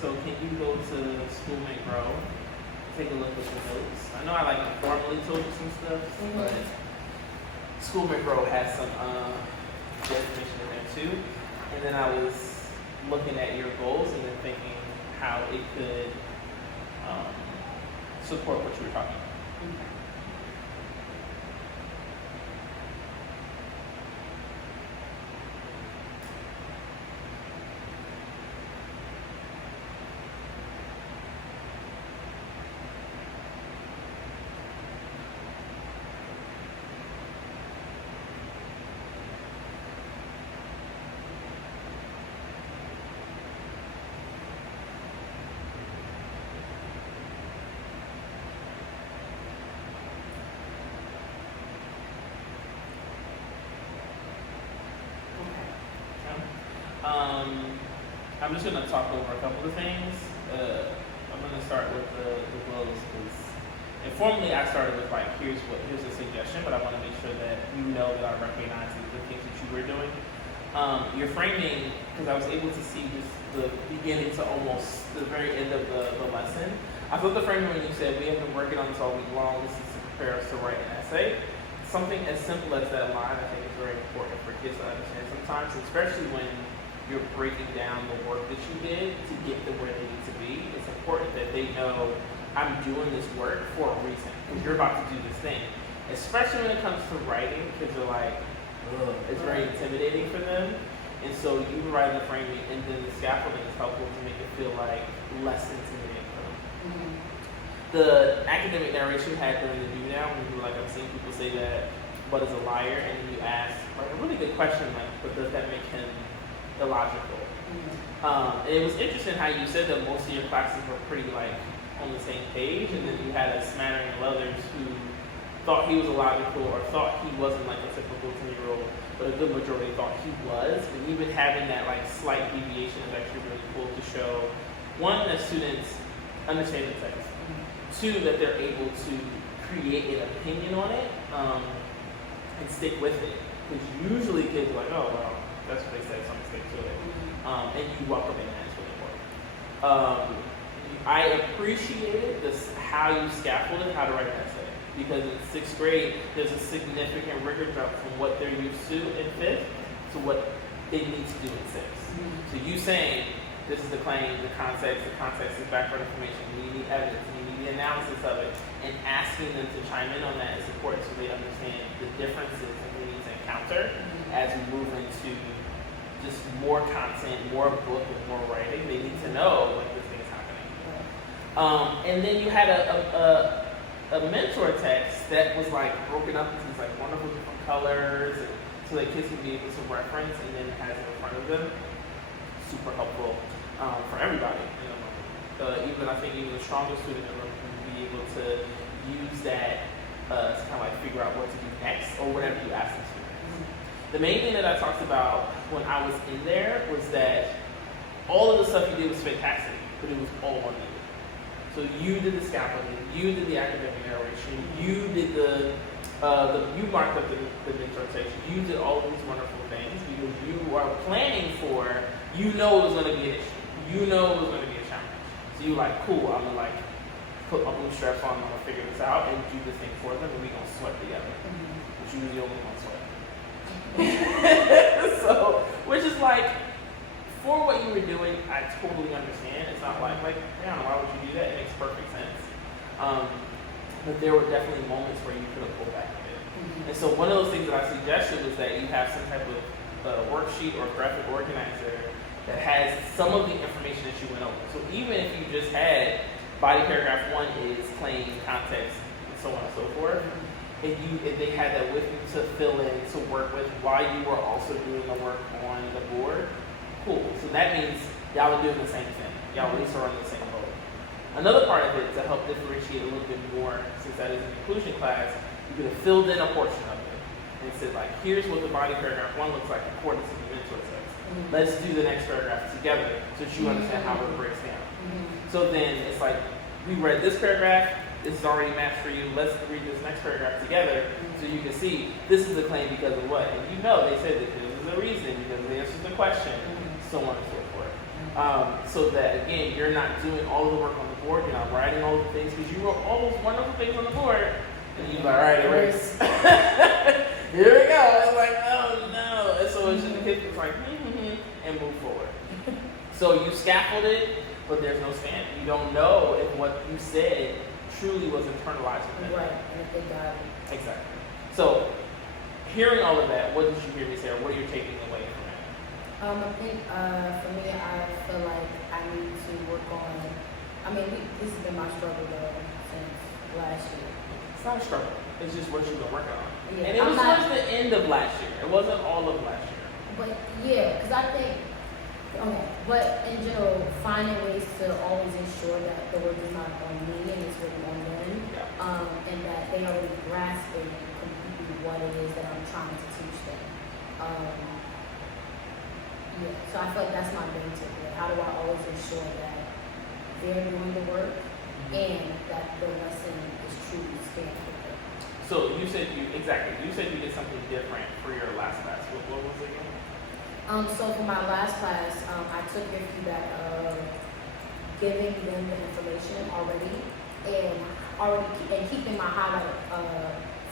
So can you go to Schoolmate Grow, take a look at the notes? I know I like informally told you some stuff, but Schoolmate Grow has some definition in there too. And then I was looking at your goals and then thinking how it could support what you were talking about. I'm just going to talk over a couple of things. I'm going to start with the glows because informally I started with like, here's a suggestion, but I want to make sure that you know that I recognize the things that you were doing. Your framing, because I was able to see just the beginning to almost the very end of the lesson. I thought the framing when you said we have been working on this all week long, this is to prepare us to write an essay. Something as simple as that line I think is very important for kids to understand sometimes, especially when you're breaking down the work that you did to get to where they need to be. It's important that they know I'm doing this work for a reason because you're about to do this thing. Especially when it comes to writing, kids are like, ugh, it's very intimidating for them. And so you provide the framing and then the scaffolding is helpful to make it feel like less intimidating for them. Mm-hmm. The academic narration you had during the do now, when you were like, I've seen people say that, what is a liar? And you ask like a really good question, like, but does that make him illogical? Mm-hmm. And it was interesting how you said that most of your classes were pretty like on the same page, and then you had a smattering of others who thought he was illogical or thought he wasn't like a typical 10-year-old, but a good majority thought he was. And even having that like slight deviation is actually really cool to show, one, that students understand the text, two, that they're able to create an opinion on it and stick with it. Because usually kids are like, oh, well, that's what they said, so I'm going to stick to it. And you welcome it, and that's really important. I appreciated how you scaffolded how to write an essay. Because in 6th grade, there's a significant rigor jump from what they're used to in 5th to what they need to do in 6th. So you saying, this is the claim, the context is background information, you need evidence, you need the analysis of it, and asking them to chime in on that is important so they understand the differences that we need to encounter as we move into just more content, more book, and more writing. They need to know like this thing is happening. And then you had a mentor text that was like broken up into these like wonderful different colors, and so that kids can be able to reference, and then it has it in front of them. Super helpful for everybody. You know, even I think even the strongest student in the room can be able to use that to kind of like figure out what to do next or whatever you ask them to. The main thing that I talked about when I was in there was that all of the stuff you did was fantastic, but it was all on you. So you did the scaffolding, you did the academic narration, you did you marked up the mentor text, you did all of these wonderful things because you are planning for, you know it was going to be an issue, you know it was going to be a challenge. So you're like, cool, I'm going to like put my bootstraps on, I'm going to figure this out and do this thing for them, and we're going to sweat together. But you really only going to sweat. So, which is like, for what you were doing, I totally understand. It's not like, I don't know, why would you do that? It makes perfect sense. But there were definitely moments where you could have pulled back a bit. And so one of those things that I suggested was that you have some type of worksheet or graphic organizer that has some of the information that you went over. So even if you just had body paragraph 1 is plain context and so on and so forth, if they had that with you to fill in, to work with while you were also doing the work on the board, cool. So that means y'all are doing the same thing. Y'all at least are on the same boat. Another part of it, to help differentiate a little bit more, since that is an inclusion class, you could have filled in a portion of it and said like, here's what the body paragraph 1 looks like according to the mentor text. Let's do the next paragraph together so that you understand how it breaks down. So then it's like, we read this paragraph, this is already matched for you, let's read this next paragraph together so you can see this is a claim because of what. And you know they said that this is a reason because it answers the question, so on and so forth. So that, again, you're not doing all of the work on the board, you're not writing all of the things, because you wrote all those wonderful things on the board, and you're like, all right, erase. Here we go. It's like, oh no. And so it's just the kids like, and move forward. So you scaffolded, but there's no stand. You don't know if what you said truly was internalized within right, and if they got it. Exactly. So, hearing all of that, what did you hear me say, or what are you taking away from it? I think for me, I feel like I need to work on. I mean, this has been my struggle though since last year. It's not a struggle. It's just what you've been working on. Yeah, and it was towards the end of last year. It wasn't all of last year. But yeah, because I think. Okay, but in general, finding ways to always ensure that the work is not on me and it's really on them, and that they already grasping completely what it is that I'm trying to teach them. Yeah, so I feel like that's my main takeaway. How do I always ensure that they're doing the work and that the lesson is truly standing with them? So you said you did something different for your last class. What was it again? So for my last class, I took your feedback of giving them the information already and keeping my highlight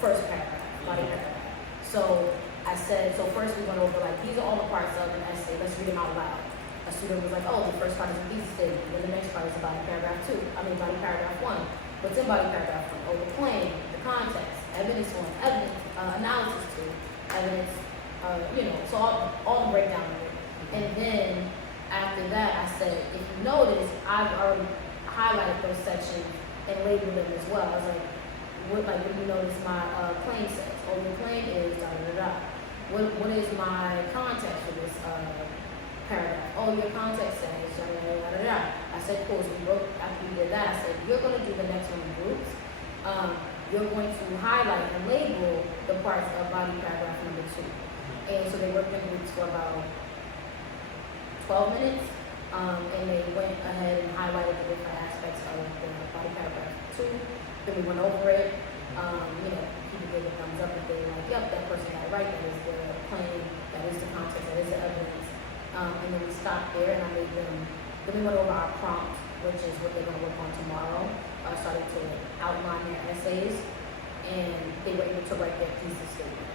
first paragraph, body paragraph. So I said, so first we went over like, these are all the parts of an essay, let's read them out loud. A student was like, oh, the first part is a thesis statement, then the next part is body paragraph one. What's in body paragraph one? Oh, the claim, the context, evidence one, evidence, analysis two, evidence, so all the breakdown of it. And then after that, I said, if you notice, I've already highlighted those sections and labeled them as well. I was like, what do you notice my claim says? Oh, the claim is da da da. What is my context for this paragraph? Oh, your context says da da da da da. I said, cool. So we wrote after we did that. I said, you're going to do the next one in groups. You're going to highlight and label the parts of body paragraph number 2. And so they worked in groups for about 12 minutes, and they went ahead and highlighted the different aspects of the body paragraph 2. Then we went over it. People gave a thumbs up if they were like, yep, that person got it right. That is the claim, that is the context, that is the evidence. And then we stopped there, and I made them. Then we went over our prompt, which is what they're going to work on tomorrow. Started to outline their essays, and they were able to write their thesis statement,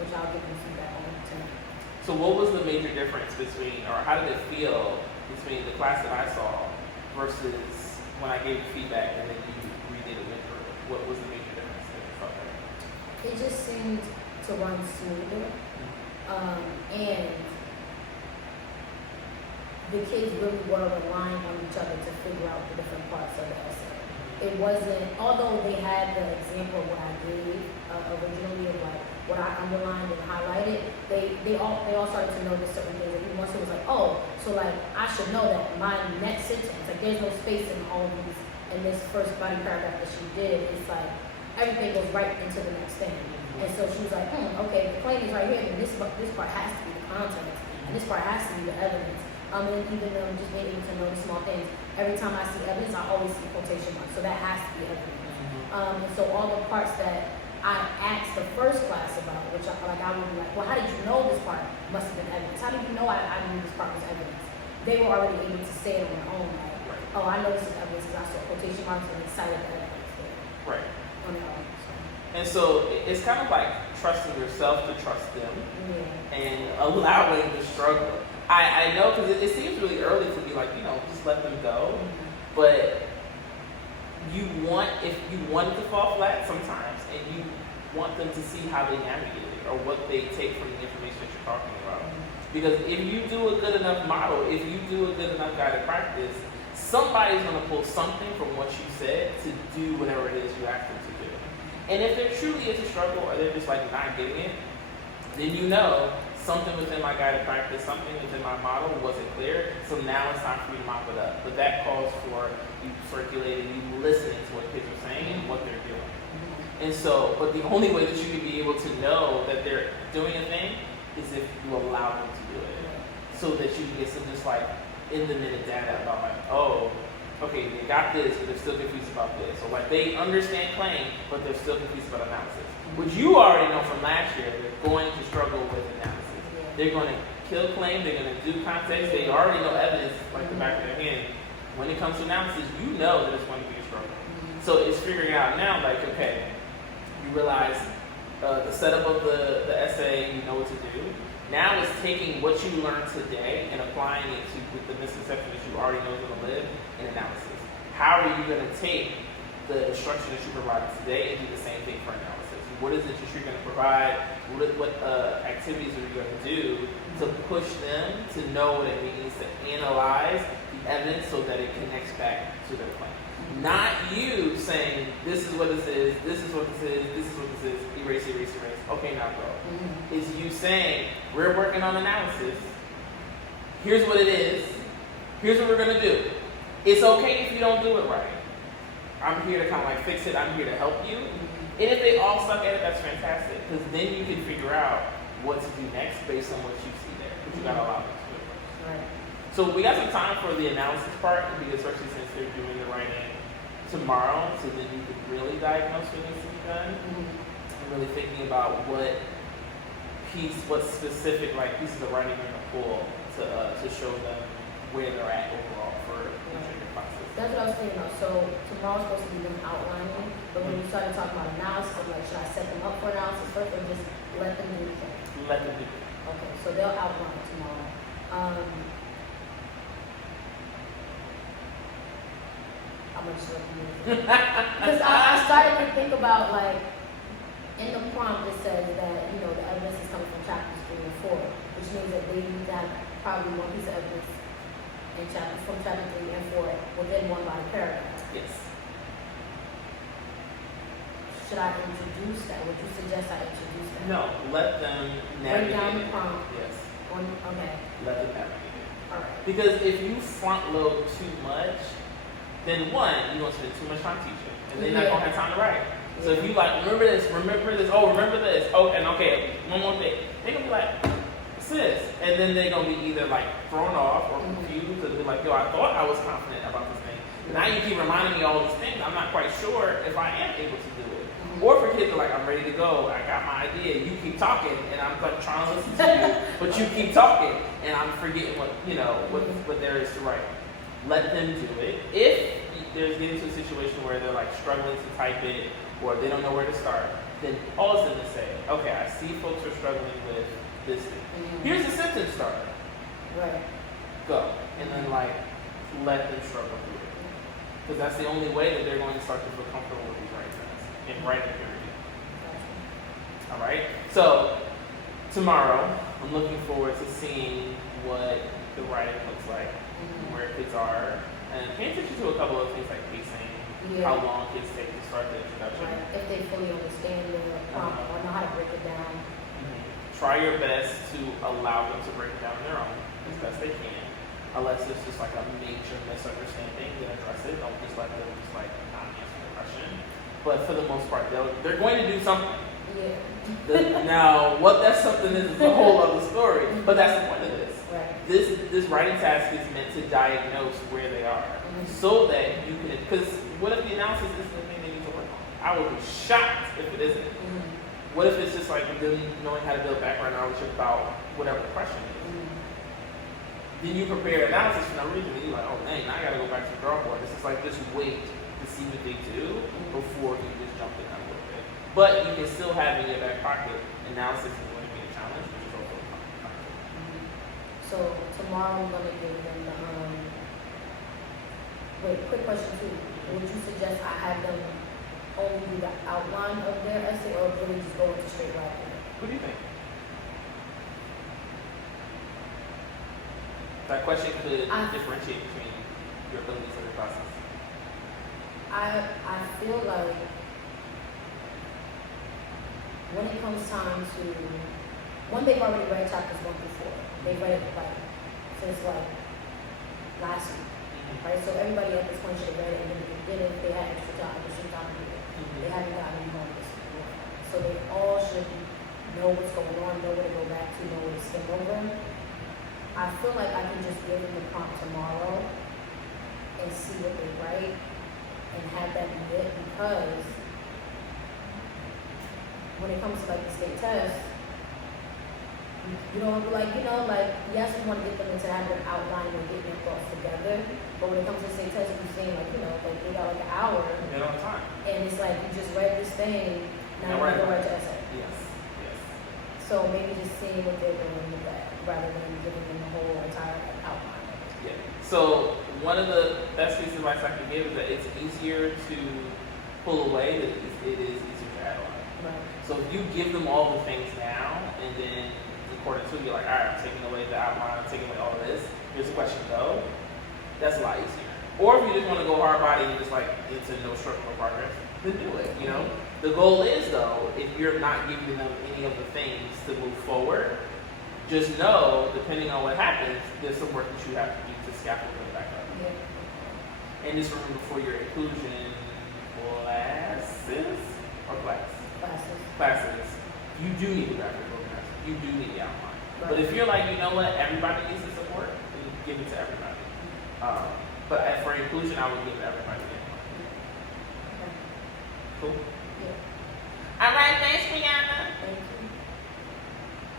which I'll give them feedback on tonight. So what was the major difference between, or how did it feel between the class that I saw versus when I gave you feedback and then you redid it with her? What was the major difference that you felt there? It just seemed to run smoother, and the kids really were relying on each other to figure out the different parts of the essay. It wasn't, although they had the example of what I gave originally of like what I underlined and highlighted, they all started to notice certain things. And once it was like, oh, so like I should know that my next sentence, like there's no space in all of these, in this first body paragraph that she did, it's like everything goes right into the next thing. And so she was like, okay, the claim is right here, and this part has to be the context, and this part has to be the evidence. And even just being able to know the small things. Every time I see evidence, I always see quotation marks, so that has to be evidence. And so all the parts that I asked the first class about, which I would be like, well, how did you know this part must have been evidence? How did you know I knew this part was evidence? They were already able to say it on their own, like, oh, I know this is evidence because I saw quotation marks and they cited the evidence there. Right. On their own. And so it's kind of like trusting yourself to trust them and allowing the struggle. I know because it seems really early to be like, just let them go. But if you want it to fall flat sometimes, and you want them to see how they navigate it or what they take from the information that you're talking about. Because if you do a good enough model, if you do a good enough guided practice, somebody's going to pull something from what you said to do whatever it is you asked them to do. And if there truly is a struggle or they're just like not getting it, then something within my guided practice, something within my model wasn't clear, so now it's time for you to mop it up. But that calls for you circulating, you listening to what kids are saying and what they're doing. And so, but the only way that you can be able to know that they're doing a thing is if you allow them to do it. So that you can get some just like in-the-minute data about like, oh, okay, they got this, but they're still confused about this. Or like they understand claim, but they're still confused about analysis. Which you already know from last year, they're going to struggle with analysis. They're going to kill claim, they're gonna do context, they already know evidence like the back of their hand. When it comes to analysis, you know that it's going to be a struggle. So it's figuring out now, like, okay, you realize the setup of the essay, you know what to do. Now it's taking what you learned today and applying it to the misconception that you already know is going to live in analysis. How are you going to take the instruction that you provided today and do the same thing for analysis? What is it that you're going to provide? What activities are you going to do to push them to know what it means to analyze the evidence so that it connects back to their claim? Not you saying, this is what this is, this is what this is, this is what this is, erase, erase, erase. Okay, now go. It's you saying, we're working on analysis. Here's what it is. Here's what we're going to do. It's okay if you don't do it right. I'm here to kind of like fix it. I'm here to help you. And if they all suck at it, that's fantastic. Because then you can figure out what to do next based on what you see there. But you got to allow them to do it first. Right. So we got some time for the analysis part, because especially since they're doing the writing tomorrow, so then you can really diagnose what needs to be done. And really thinking about what specific like pieces of writing you're going to pull to show them where they're at overall for the process. That's what I was thinking about. So tomorrow's supposed to be them outlining, but when you started talking about analysis, I'm like, should I set them up for analysis first or just let them do it? Let them do it. Okay, so they'll outline tomorrow. I'm gonna just let them do it. Because I started to think about, like, in the prompt it says that, you know, the evidence is coming from chapters 3 and 4, which means that they need to have probably one piece of evidence from chapter 3 and 4 within one body paragraph. Yes. Should I introduce that? Would you suggest I introduce that? No, let them navigate. Break down the prompt. Yes. Okay. Let them navigate it. All right. Because if you front load too much, then one, you're going to spend too much time teaching, and they're not going to have time to write. So if you like, remember this, oh, remember this, oh, and okay, one more thing, they're going to be like, sis, and then they're going to be either like thrown off or confused, or be like, yo, I thought I was confident about this thing. Now you keep reminding me all these things, I'm not quite sure if I am able to do it. Or for kids that are like, I'm ready to go, I got my idea, you keep talking, and I'm like trying to listen to you, but you keep talking, and I'm forgetting what, you know, what there is to write. Let them do it. If there's getting to a situation where they're like struggling to type it, or they don't know where to start, then pause them and say, okay, I see folks are struggling with this thing. Here's a sentence starter. Right. Go. And then like, let them struggle through it. Because that's the only way that they're going to start to feel comfortable with these writing tasks and writing period. All right? So, tomorrow, I'm looking forward to seeing what the writing looks like, where kids are, and pay attention to a couple of things like pacing, how long kids take to start the introduction. Right. If they fully understand the prompt or know how to break it down. Try your best to allow them to break it down on their own as best they can, unless it's just like a major misunderstanding, then address it. Don't just let them just like not answer the question. But for the most part, they're going to do something. Yeah. Now, what that something is a whole other story, but that's the point of this. Right. This writing task is meant to diagnose where they are, so that you can. Because what if the analysis isn't the thing they need to work on? I would be shocked if it isn't. What if it's just like really knowing how to build background knowledge about whatever the question is? Then you prepare analysis for no reason, and you're like, oh dang, now I gotta go back to the drawing board. It's just like just wait to see what they do before you just jump in that little bit. But you can still have in your back pocket analysis is going to be a challenge, which is also a So tomorrow I'm gonna give them the wait, quick question too. Would you suggest I have them only do the outline of their essay, or really just go into straight writing? What do you think? That question could differentiate between your abilities and the process. I feel like when it comes time to they've already read chapters 1 through 4. They've read it like since like last week. Right? So everybody at this point should have read it, and then if they didn't, they had extra time, additional time to do it. They haven't gotten any home this week. So they all should know what's going on, know where to go back to, know where to skim over. I feel like I can just give them the prompt tomorrow and see what they write and have that be it, because when it comes to like the state test, You don't like, yes, we want to get them to have an outline and get their thoughts together. But when it comes to say test, you're saying like, they got like an hour. They don't have time. And it's like, you just read this thing, now you go write your essay. Yes. So maybe just seeing what they're doing with that, rather than giving them the whole entire outline. Yeah. So one of the best pieces of advice I can give is that it's easier to pull away than it is easier to add on. Right. So if you give them all the things now, and then according to you're like, all right, I'm taking away the outline, I'm taking away all of this. Here's the question, go. That's a lot easier. Or if you just want to go hard body and just like into no structural progress, then do it. The goal is though, if you're not giving them any of the things to move forward, just know, depending on what happens, there's some work that you have to do to scaffold them back up. Yeah. And just remember for your inclusion classes or classes, you do need the graphic organizer. You do need the outline. Right. But if you're like, you know what, everybody needs the support, then give it to everybody. But for inclusion, I would give everybody the outline. Okay. Cool. Yeah.